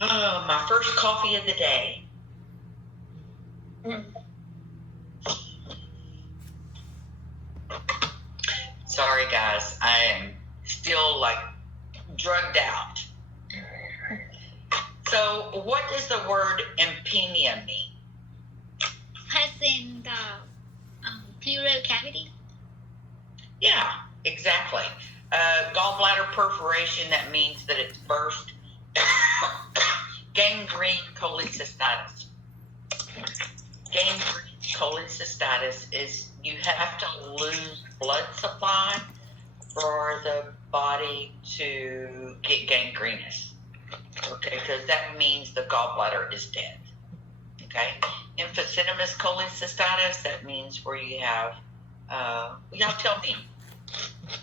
My first coffee of the day. Sorry, guys. I am still like drugged out. So, what does the word impenia mean? Has in the pleural cavity. Yeah, exactly. Gallbladder perforation, that means that it's burst. Gangrene cholecystitis. Gangrene cholecystitis is you have to lose blood supply for the body to get gangrenous. Okay, because that means the gallbladder is dead. Okay, emphysematous cholecystitis, that means where you have, y'all tell me,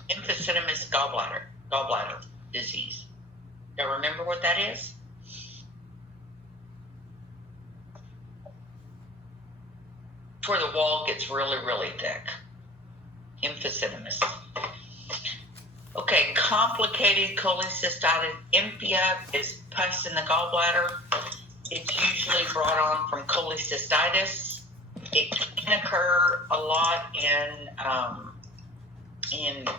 emphysematous gallbladder disease. Y'all remember what that is? It's where the wall gets really, really thick. Emphysematous. Okay, complicated cholecystitis. Empia is pus in the gallbladder. It's usually brought on from cholecystitis. It can occur a lot in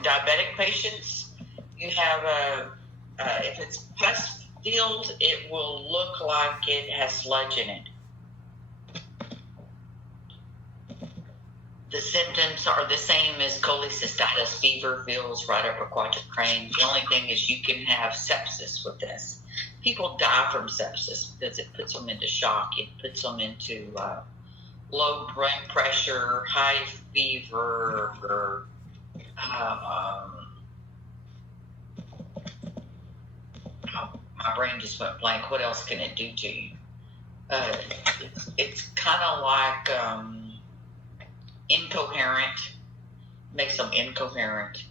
diabetic patients. You have if it's pus filled, it will look like it has sludge in it. The symptoms are the same as cholecystitis: fever, feels right upper quadrant crane. The only thing is you can have sepsis with this. People die from sepsis because it puts them into shock. It puts them into low blood pressure, high fever, or my brain just went blank. What else can it do to you? It's kind of like incoherent, makes them incoherent.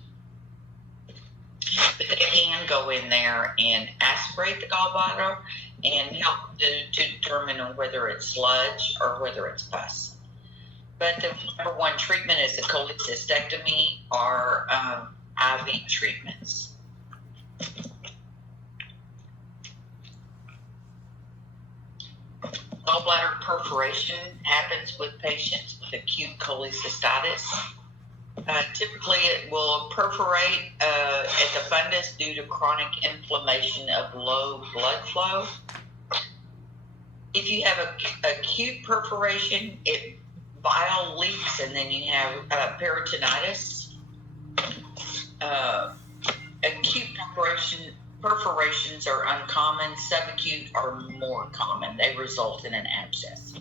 But they can go in there and aspirate the gallbladder and help to determine whether it's sludge or whether it's pus. But the number one treatment is the cholecystectomy or IV treatments. Gallbladder perforation happens with patients with acute cholecystitis. Typically, it will perforate at the fundus due to chronic inflammation of low blood flow. If you have acute perforation, bile leaks, and then you have peritonitis. Acute perforations are uncommon. Subacute are more common. They result in an abscess.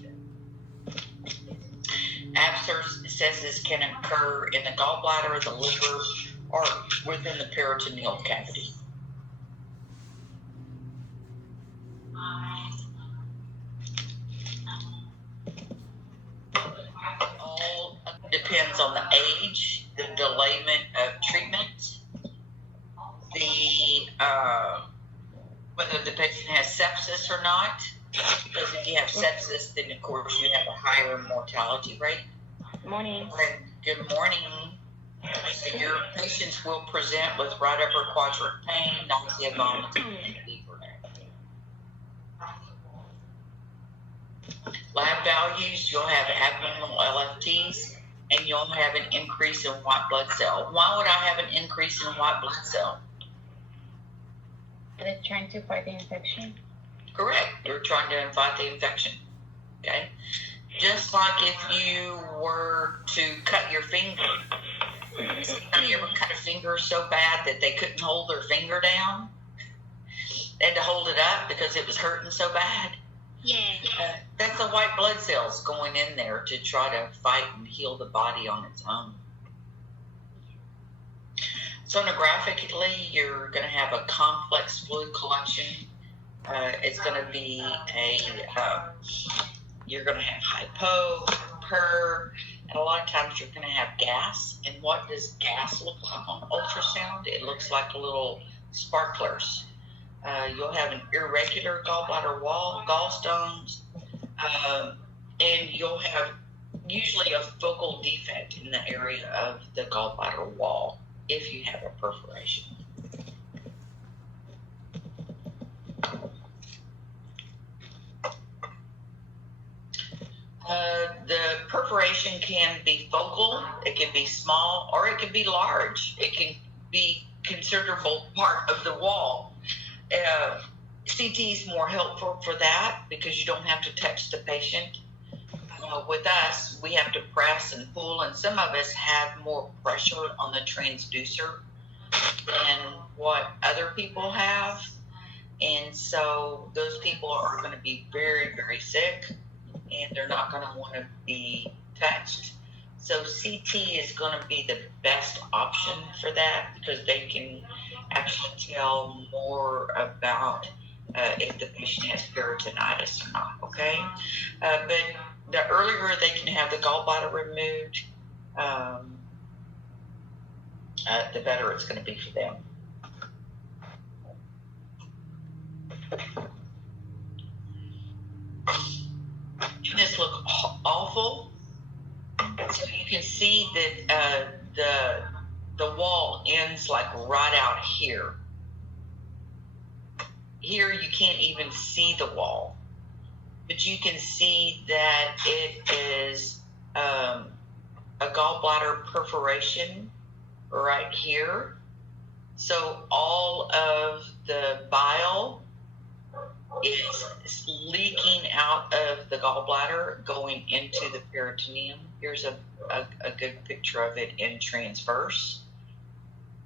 Abscesses can occur in the gallbladder, the liver, or within the peritoneal cavity. All depends on the age, the delayment of treatment, whether the patient has sepsis or not. Because if you have sepsis, then of course you have a higher mortality rate. Morning. Good morning. Your patients will present with right upper quadrant pain, nausea, vomiting, and fever. Lab values, you'll have abnormal LFTs, and you'll have an increase in white blood cell. Why would I have an increase in white blood cell? They're trying to fight the infection. Correct. You're trying to fight the infection. Okay. Just like if you were to cut your finger. You ever cut a finger so bad that they couldn't hold their finger down? They had to hold it up because it was hurting so bad. Yeah. That's the white blood cells going in there to try to fight and heal the body on its own. Sonographically, you're going to have a complex fluid collection. It's going to be you're going to have hypo, per, and a lot of times you're going to have gas. And what does gas look like on ultrasound? It looks like little sparklers. You'll have an irregular gallbladder wall, gallstones, and you'll have usually a focal defect in the area of the gallbladder wall if you have a perforation. The perforation can be focal, it can be small, or it can be large. It can be considerable part of the wall. CT is more helpful for that because you don't have to touch the patient. With us, we have to press and pull, and some of us have more pressure on the transducer than what other people have. And so those people are going to be very, very sick, and they're not going to want to be touched. So CT is going to be the best option for that because they can actually tell more about if the patient has peritonitis or not, okay? But the earlier they can have the gallbladder removed, the better it's going to be for them. Doesn't this look awful? So you can see that the wall ends like right out here. Here you can't even see the wall, but you can see that it is a gallbladder perforation right here. So all of the bile is leaking out of the gallbladder going into the peritoneum. Here's a good picture of it in transverse.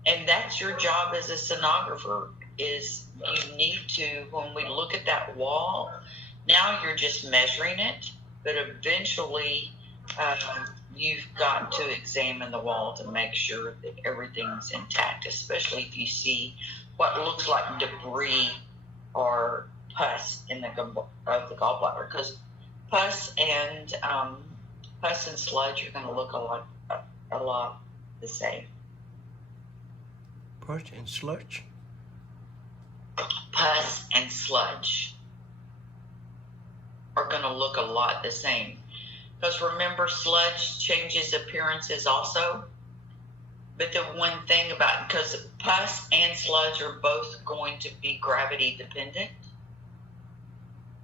And that's your job as a sonographer, is you need to, when we look at that wall, now you're just measuring it, but eventually you've got to examine the wall to make sure that everything's intact, especially if you see what looks like debris or pus in the gallbladder, because pus and sludge are going to look a lot the same. Pus and sludge? Pus and sludge are going to look a lot the same. Because remember, sludge changes appearances also. But the one thing about, because pus and sludge are both going to be gravity dependent,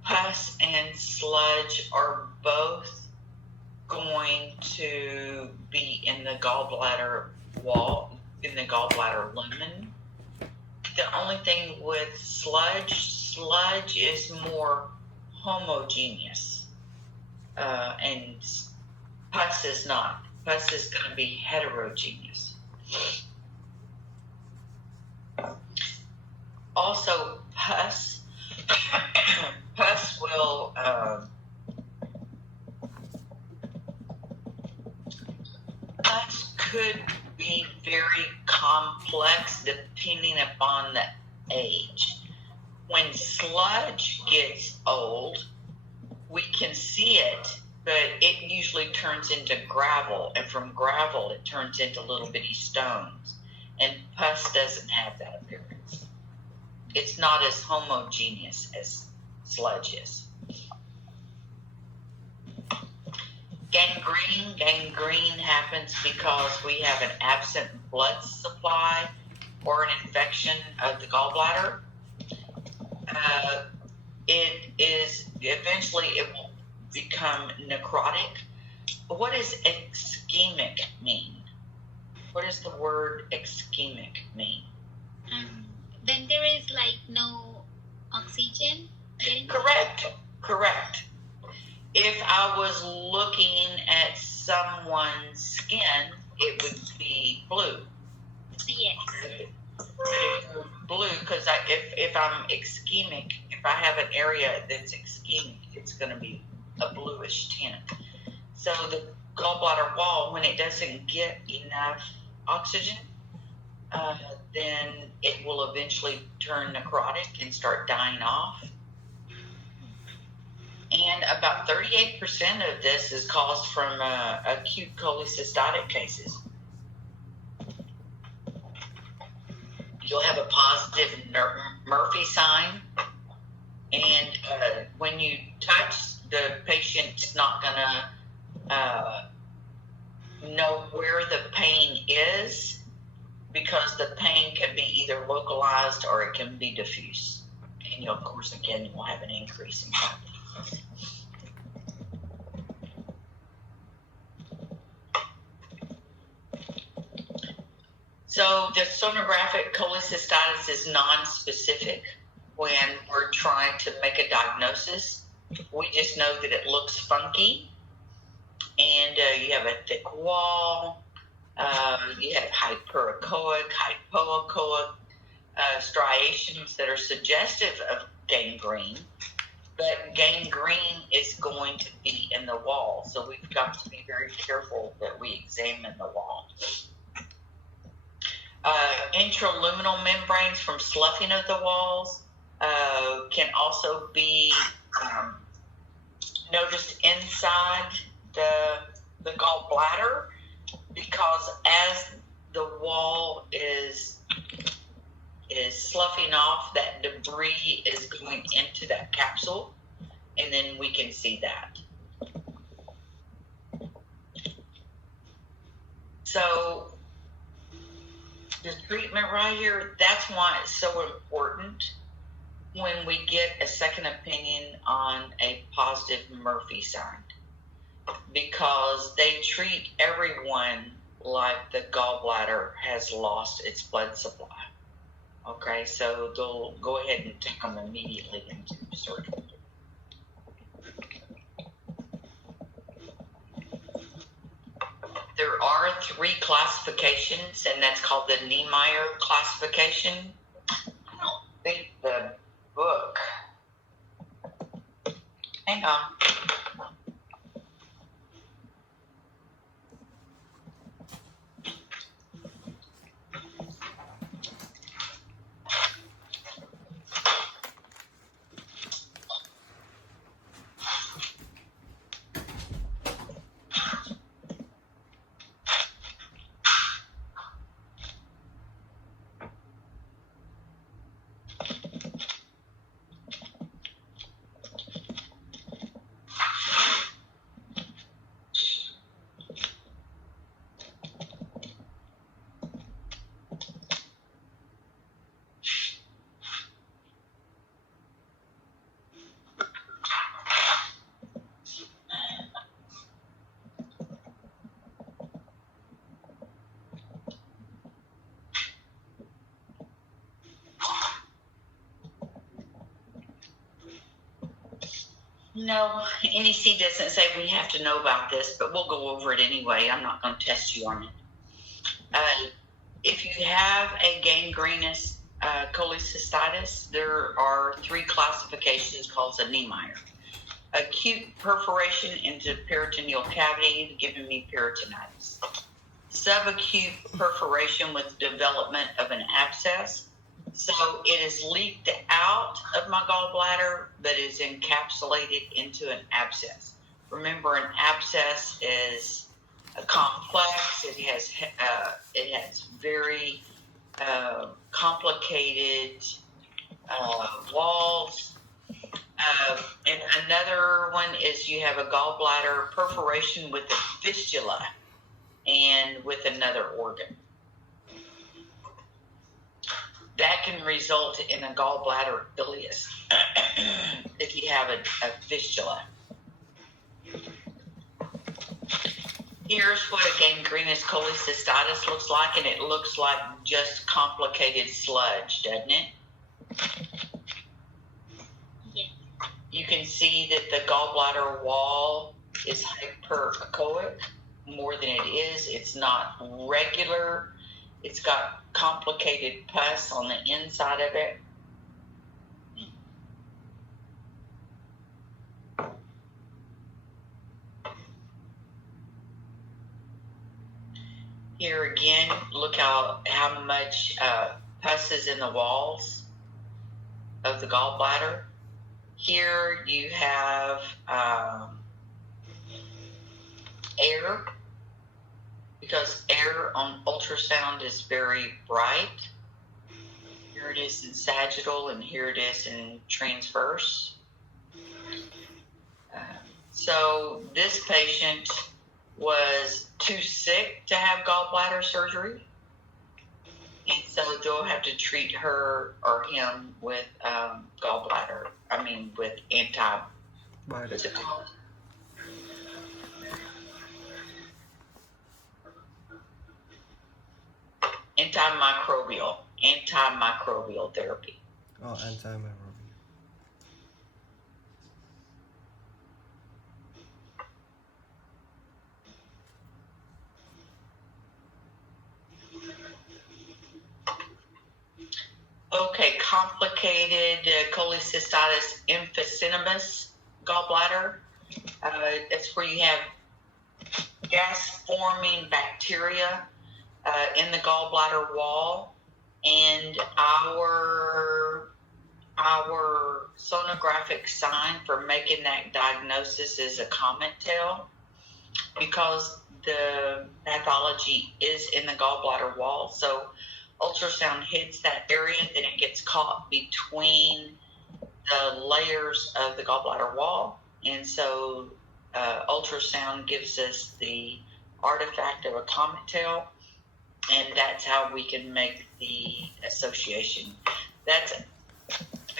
pus and sludge are both going to be in the gallbladder wall, in the gallbladder lumen. The only thing with sludge is more homogeneous, and pus is not. Pus is going to be heterogeneous. Also, pus will pus could be very complex depending upon the age. When sludge gets old, we can see it, but it usually turns into gravel, and from gravel it turns into little bitty stones, and pus doesn't have that appearance. It's not as homogeneous as sludge is. Gangrene happens because we have an absent blood supply or an infection of the gallbladder. Eventually it will become necrotic. What does ischemic mean? What does the word ischemic mean? When there is like no oxygen. Correct. If I was looking at someone's skin, it would be blue. Yes. Blue, because if I'm ischemic, if I have an area that's ischemic, it's going to be a bluish tint. So the gallbladder wall, when it doesn't get enough oxygen, then it will eventually turn necrotic and start dying off. And about 38% of this is caused from acute cholecystitis cases. You'll have a positive Murphy sign, and when you touch, the patient's not going to know where the pain is, because the pain can be either localized or it can be diffuse. And of course, again, you'll have an increase in diabetes. So the sonographic cholecystitis is non-specific when we're trying to make a diagnosis. We just know that it looks funky, and you have a thick wall. You have hyperechoic, hypoechoic striations that are suggestive of gangrene, but gangrene is going to be in the wall, so we've got to be very careful that we examine the wall. Intraluminal membranes from sloughing of the walls can also be noticed inside the gallbladder, because as the wall is sloughing off, that debris is going into that capsule, and then we can see that. So the treatment right here, that's why it's so important when we get a second opinion on a positive Murphy sign, because they treat everyone like the gallbladder has lost its blood supply. Okay, so they'll go ahead and take them immediately into surgery. There are 3 classifications, and that's called the Niemeyer classification. I don't think the book. Hang on. No, NEC doesn't say we have to know about this, but we'll go over it anyway. I'm not going to test you on it. If you have a gangrenous cholecystitis, there are 3 classifications called a Niemeyer. Acute perforation into peritoneal cavity, giving me peritonitis. Subacute perforation with development of an abscess. So it is leaked out of my gallbladder, but is encapsulated into an abscess. Remember, an abscess is complex. It has very complicated walls. And another one is you have a gallbladder perforation with a fistula and with another organ. That can result in a gallbladder ileus if you have a fistula. Here's what a gangrenous cholecystitis looks like, and it looks like just complicated sludge, doesn't it? Yes. You can see that the gallbladder wall is hyperechoic more than it is. It's not regular. It's got complicated pus on the inside of it. Here again, look how much pus is in the walls of the gallbladder. Here you have air, because air on ultrasound is very bright. Here it is in sagittal, and here it is in transverse. So this patient was too sick to have gallbladder surgery, and so they'll have to treat her or him with with what's it called? antimicrobial therapy. Oh, antimicrobial. Okay, complicated cholecystitis emphysematous gallbladder. That's where you have gas-forming bacteria in the gallbladder wall, and our sonographic sign for making that diagnosis is a comet tail, because the pathology is in the gallbladder wall. So ultrasound hits that area, then it gets caught between the layers of the gallbladder wall, and so ultrasound gives us the artifact of a comet tail, and that's how we can make the association. The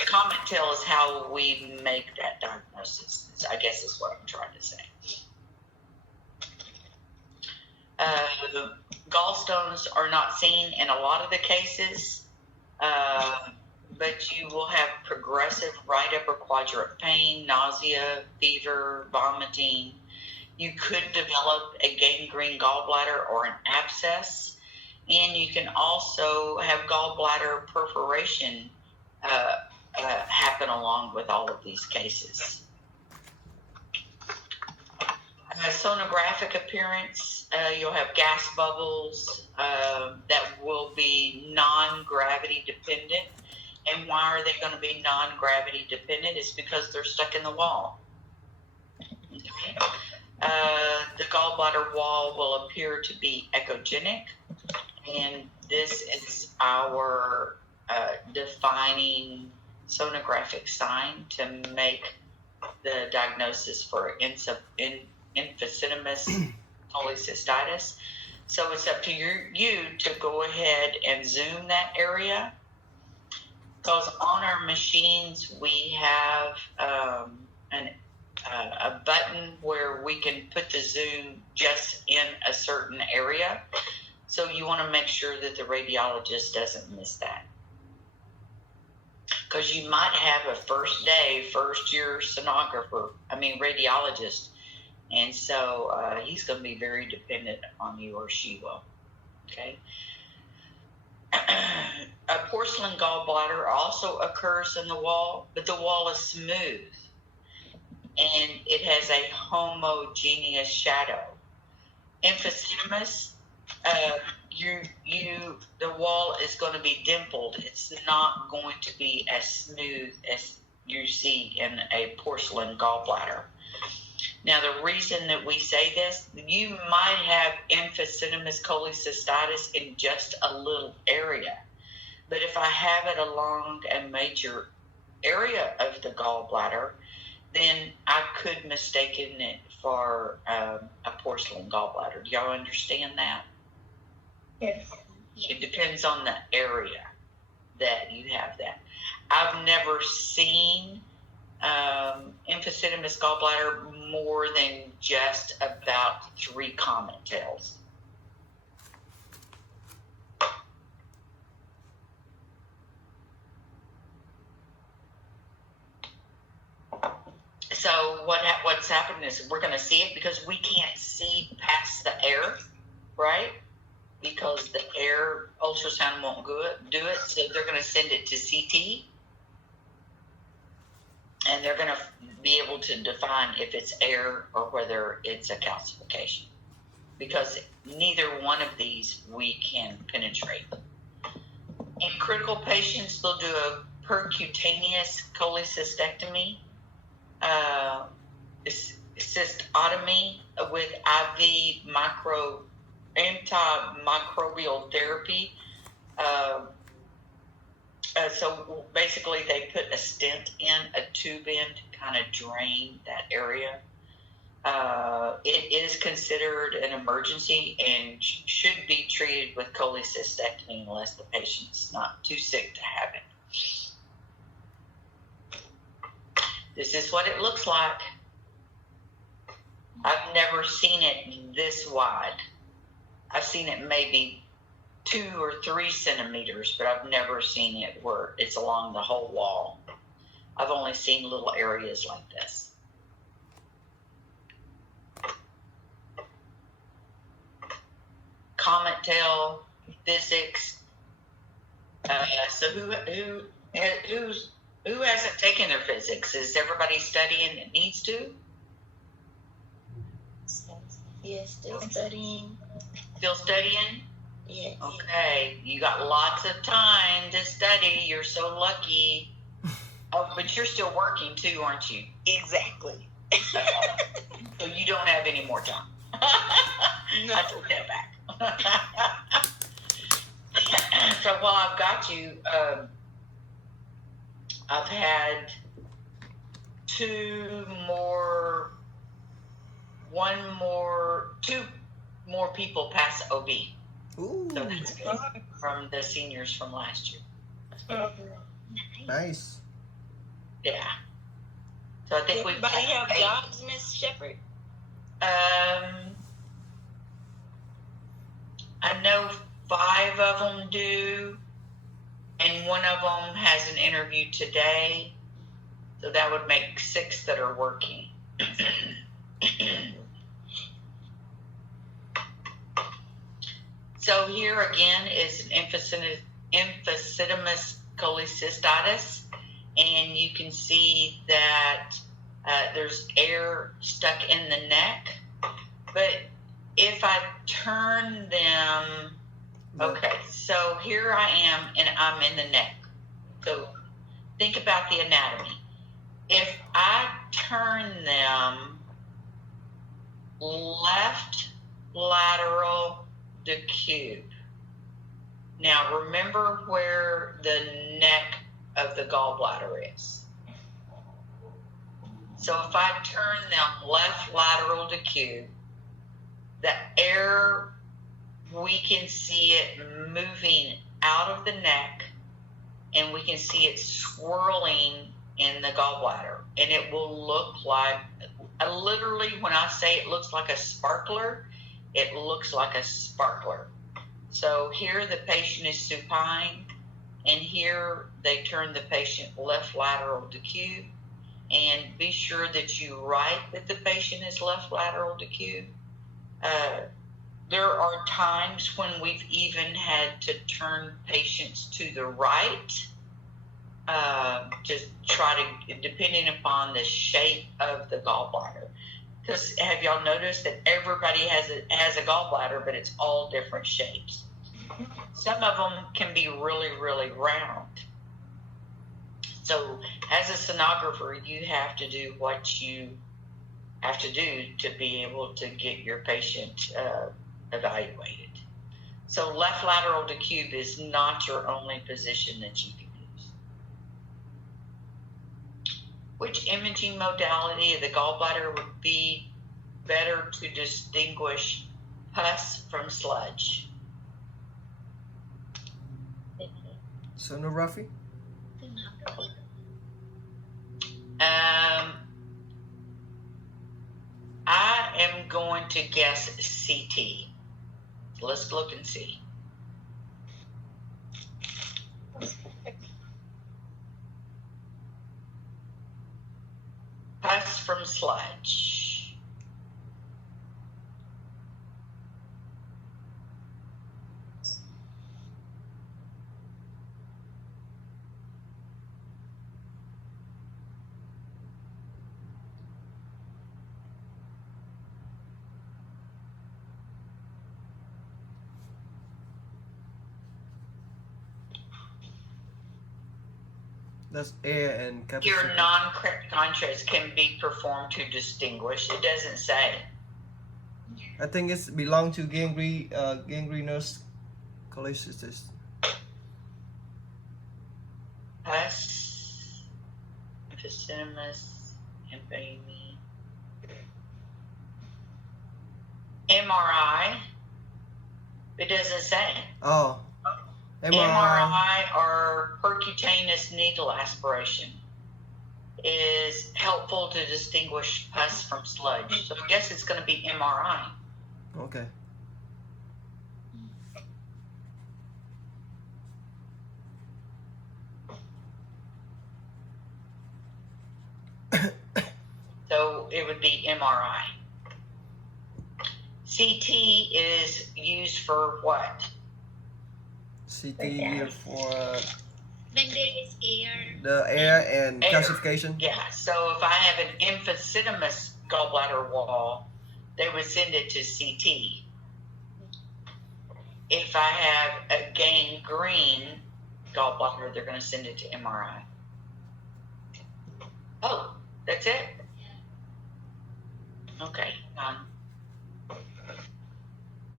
comet tail is how we make that diagnosis, I guess is what I'm trying to say. Gallstones are not seen in a lot of the cases, but you will have progressive right upper quadrant pain, nausea, fever, vomiting. You could develop a gangrene gallbladder or an abscess, and you can also have gallbladder perforation happen along with all of these cases. Sonographic appearance, you'll have gas bubbles that will be non-gravity dependent. And why are they going to be non-gravity dependent? It's because they're stuck in the wall. Okay. The gallbladder wall will appear to be echogenic, and this is our defining sonographic sign to make the diagnosis for emphysematous cholecystitis. So it's up to you to go ahead and zoom that area, because on our machines we have a button where we can put the zoom just in a certain area. So you want to make sure that the radiologist doesn't miss that, because you might have a first year radiologist, and so he's going to be very dependent on you, or she will. Okay. A porcelain gallbladder also occurs in the wall, but the wall is smooth and it has a homogeneous shadow. Emphysematous, the wall is going to be dimpled. It's not going to be as smooth as you see in a porcelain gallbladder. Now, the reason that we say this, you might have emphysematous cholecystitis in just a little area, but if I have it along a major area of the gallbladder, then I could mistaken it for a porcelain gallbladder. Do y'all understand that? Yes. It depends on the area that you have that. I've never seen emphysematous gallbladder more than just about 3 comet tails. So what's happening is we're going to see it because we can't see past the air, right? Because the air ultrasound won't do it, so they're going to send it to CT, and they're going to be able to define if it's air or whether it's a calcification, because neither one of these we can penetrate. In critical patients, they'll do a percutaneous cholecystectomy, cystotomy with IV antimicrobial therapy. So basically they put a stent in, a tube in to kind of drain that area. It is considered an emergency and should be treated with cholecystectomy unless the patient's not too sick to have it. This is what it looks like. I've never seen it this wide. I've seen it maybe 2 or 3 centimeters, but I've never seen it where it's along the whole wall. I've only seen little areas like this. Comet tail, physics. So who hasn't taken their physics? Is everybody studying that needs to? Yes, still studying. Still studying? Yes. Okay, you got lots of time to study. You're so lucky. Oh, but you're still working too, aren't you? Exactly. So you don't have any more time. No. I took that back. So while I've got you, I've had 2 more people pass OB. Ooh, So that's good from the seniors from last year. nice. Yeah. So I think we've Everybody have jobs, Miss Shepherd? I know 5 of them do, and 1 of them has an interview today. So that would make 6 that are working. So here again is an emphysematous cholecystitis, and you can see that there's air stuck in the neck. But if I turn them, okay, so here I am, and I'm in the neck. So think about the anatomy. If I turn them left lateral decube. Now remember where the neck of the gallbladder is. So if I turn them left lateral decube, the air, we can see it moving out of the neck, and we can see it swirling in the gallbladder, and it will look like, literally when I say it looks like a sparkler, it looks like a sparkler. So here the patient is supine, and here they turn the patient left lateral decube, and be sure that you write that the patient is left lateral decube. There are times when we've even had to turn patients to the right, to try to, depending upon the shape of the gallbladder. Because have y'all noticed that everybody has a gallbladder, but it's all different shapes. Some of them can be really, really round. So as a sonographer, you have to do what you have to do to be able to get your patient evaluated. So left lateral decube is not your only position that you can use. Which imaging modality of the gallbladder would be better to distinguish pus from sludge? Sonography? I am going to guess CT. Let's look and see. Pus from sludge. That's air and Your capacity. non-conscious can be performed to distinguish. It doesn't say. I think it's belong to gangrenous cholecystitis. Pus, emphysematous, empyema. MRI. It doesn't say. Oh, MRI or percutaneous needle aspiration is helpful to distinguish pus from sludge. So I guess it's going to be MRI. Okay. it would be MRI. CT is used for what? CT for When there is air. the air and Air. calcification. Yeah, so if I have an emphysematous gallbladder wall, they would send it to CT. If I have a gangrene gallbladder, they're going to send it to MRI. Oh, that's it? Okay,